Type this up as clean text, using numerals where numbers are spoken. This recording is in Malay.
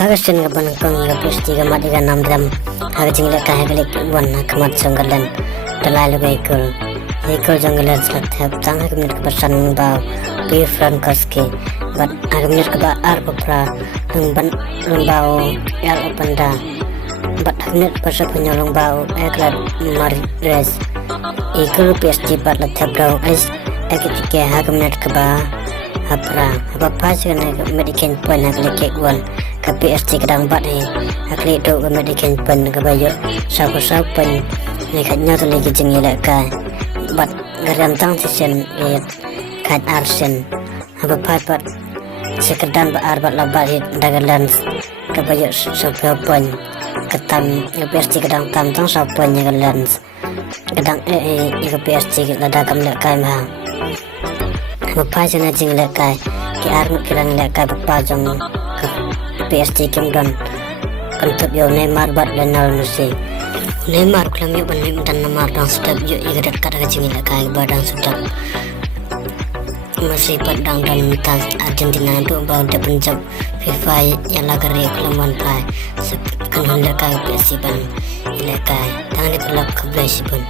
Hagasin ga ban kong ga pesti ga mat ga nam dram hagajing le ka hagalik wan kamat jonggalan dalai lugai kul jonggalan slat hab tang hagminit ka pasan ba bi frankoski bat hagminit ka ba ar pra tung ban lumbao yal opanda bat hagminit pasa penyolong bau eklat maris ikul pesti bat lat habdau ais ekitike hagminit ka ba hapra haba pasgan mediken pon haglik wan ka PST kadang bat ni akli do ga mediken pen ga bayo sa pen ni khatnya to lagi jengi la ka bat garam tang sisen kat arsen haba pat sekedan ba arbat la bat dagalan ga bayo sa pen katam ga PST kadang tam tang sa pen ga lens kadang ga PST la dagam la kai ma haba pasana jing la kai ki armut kiran la kai pa jong PST Kingdom untuk yo Neymar bat Lionel Messi Neymar klam yo ban dan Neymar dang sedap yo igadat kada kacing la kai badang sedap Messi padang dan mitas Argentina do ba de penjab FIFA yang lagare kelaman kai kan honda kai PST ban ila kai tangan pelak ke pun